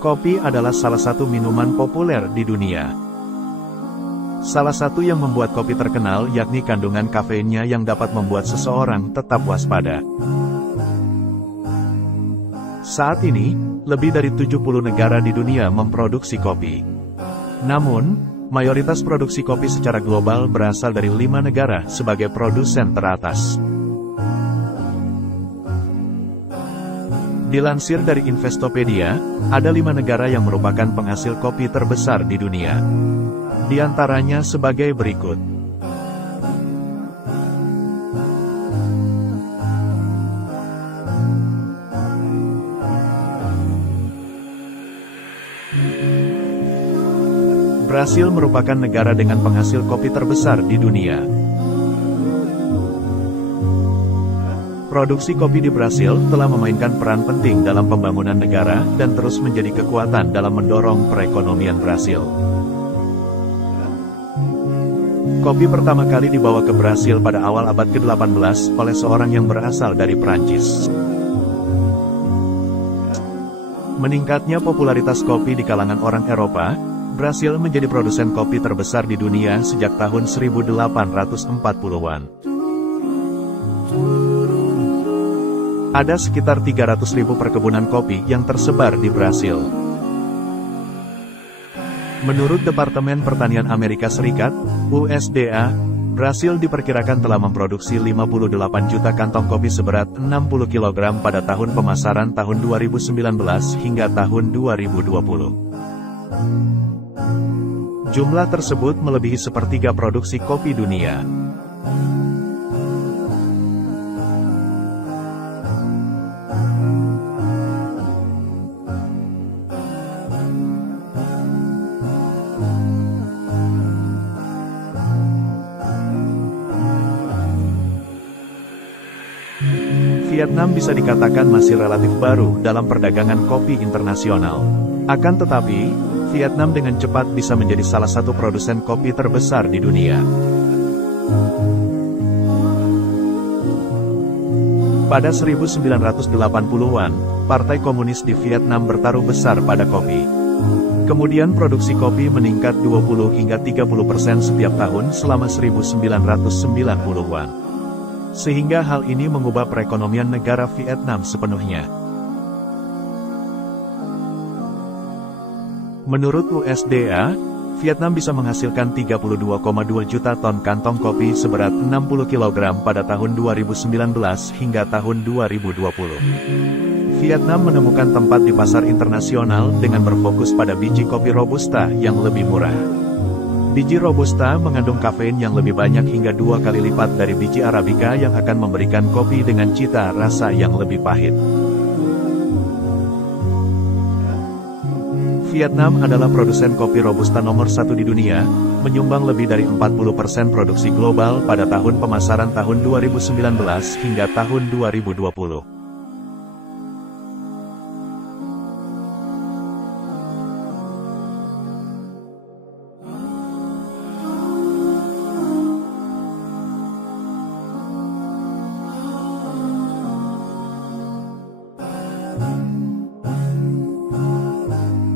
Kopi adalah salah satu minuman populer di dunia. Salah satu yang membuat kopi terkenal yakni kandungan kafeinnya yang dapat membuat seseorang tetap waspada. Saat ini, lebih dari 70 negara di dunia memproduksi kopi. Namun, mayoritas produksi kopi secara global berasal dari 5 negara sebagai produsen teratas. Dilansir dari Investopedia, ada 5 negara yang merupakan penghasil kopi terbesar di dunia. Di antaranya sebagai berikut. Brasil merupakan negara dengan penghasil kopi terbesar di dunia. Produksi kopi di Brasil telah memainkan peran penting dalam pembangunan negara dan terus menjadi kekuatan dalam mendorong perekonomian Brasil. Kopi pertama kali dibawa ke Brasil pada awal abad ke-18 oleh seorang yang berasal dari Prancis. Meningkatnya popularitas kopi di kalangan orang Eropa, Brasil menjadi produsen kopi terbesar di dunia sejak tahun 1840-an. Ada sekitar 300.000 perkebunan kopi yang tersebar di Brasil. Menurut Departemen Pertanian Amerika Serikat, USDA, Brasil diperkirakan telah memproduksi 58 juta kantong kopi seberat 60 kg pada tahun pemasaran tahun 2019 hingga tahun 2020. Jumlah tersebut melebihi sepertiga produksi kopi dunia. Vietnam bisa dikatakan masih relatif baru dalam perdagangan kopi internasional. Akan tetapi, Vietnam dengan cepat bisa menjadi salah satu produsen kopi terbesar di dunia. Pada 1980-an, Partai Komunis di Vietnam bertaruh besar pada kopi. Kemudian produksi kopi meningkat 20 hingga 30% setiap tahun selama 1990-an. Sehingga hal ini mengubah perekonomian negara Vietnam sepenuhnya. Menurut USDA, Vietnam bisa menghasilkan 32,2 juta ton kantong kopi seberat 60 kg pada tahun 2019 hingga tahun 2020. Vietnam menemukan tempat di pasar internasional dengan berfokus pada biji kopi Robusta yang lebih murah. Biji Robusta mengandung kafein yang lebih banyak hingga 2 kali lipat dari biji Arabica yang akan memberikan kopi dengan cita rasa yang lebih pahit. Vietnam adalah produsen kopi Robusta nomor 1 di dunia, menyumbang lebih dari 40% produksi global pada tahun pemasaran tahun 2019 hingga tahun 2020.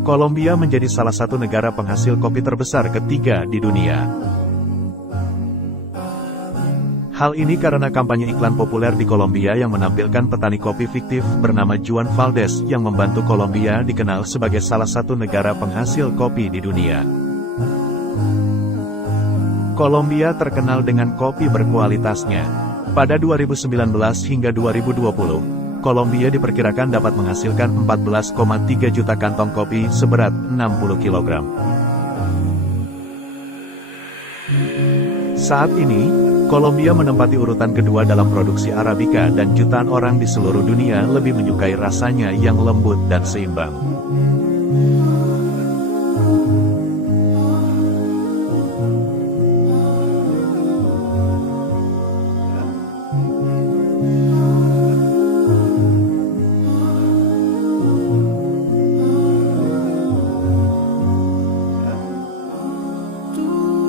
Kolombia menjadi salah satu negara penghasil kopi terbesar ketiga di dunia. Hal ini karena kampanye iklan populer di Kolombia yang menampilkan petani kopi fiktif bernama Juan Valdez yang membantu Kolombia dikenal sebagai salah satu negara penghasil kopi di dunia. Kolombia terkenal dengan kopi berkualitasnya. Pada 2019 hingga 2020, Kolombia diperkirakan dapat menghasilkan 14,3 juta kantong kopi seberat 60 kg. Saat ini, Kolombia menempati urutan kedua dalam produksi Arabica dan jutaan orang di seluruh dunia lebih menyukai rasanya yang lembut dan seimbang.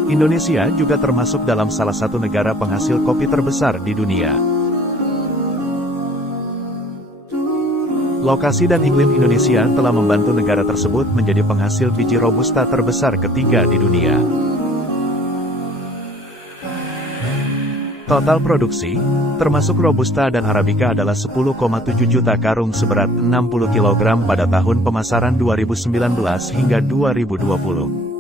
Indonesia juga termasuk dalam salah satu negara penghasil kopi terbesar di dunia. Lokasi dan iklim Indonesia telah membantu negara tersebut menjadi penghasil biji Robusta terbesar ketiga di dunia. Total produksi, termasuk Robusta dan Arabica adalah 10,7 juta karung seberat 60 kg pada tahun pemasaran 2019 hingga 2020.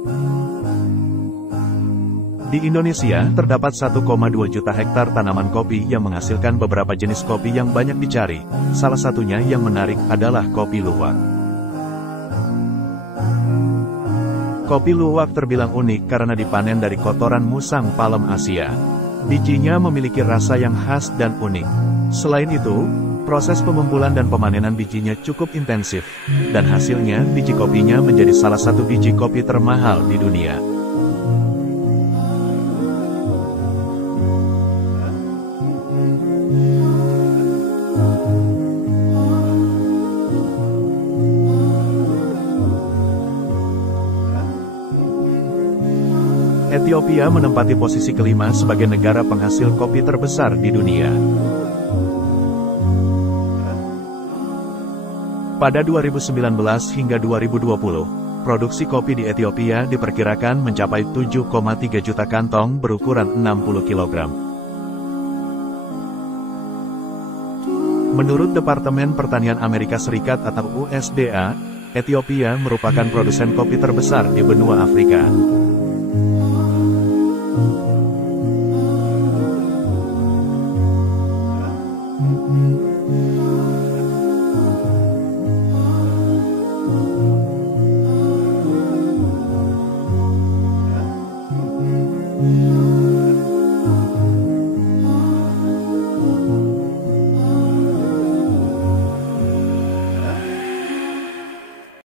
Di Indonesia, terdapat 1,2 juta hektar tanaman kopi yang menghasilkan beberapa jenis kopi yang banyak dicari. Salah satunya yang menarik adalah kopi luwak. Kopi luwak terbilang unik karena dipanen dari kotoran musang palem Asia. Bijinya memiliki rasa yang khas dan unik. Selain itu, proses pengumpulan dan pemanenan bijinya cukup intensif, dan hasilnya biji kopinya menjadi salah satu biji kopi termahal di dunia. Ethiopia menempati posisi kelima sebagai negara penghasil kopi terbesar di dunia. Pada 2019 hingga 2020, produksi kopi di Ethiopia diperkirakan mencapai 7,3 juta kantong berukuran 60 kg. Menurut Departemen Pertanian Amerika Serikat atau USDA, Ethiopia merupakan produsen kopi terbesar di benua Afrika.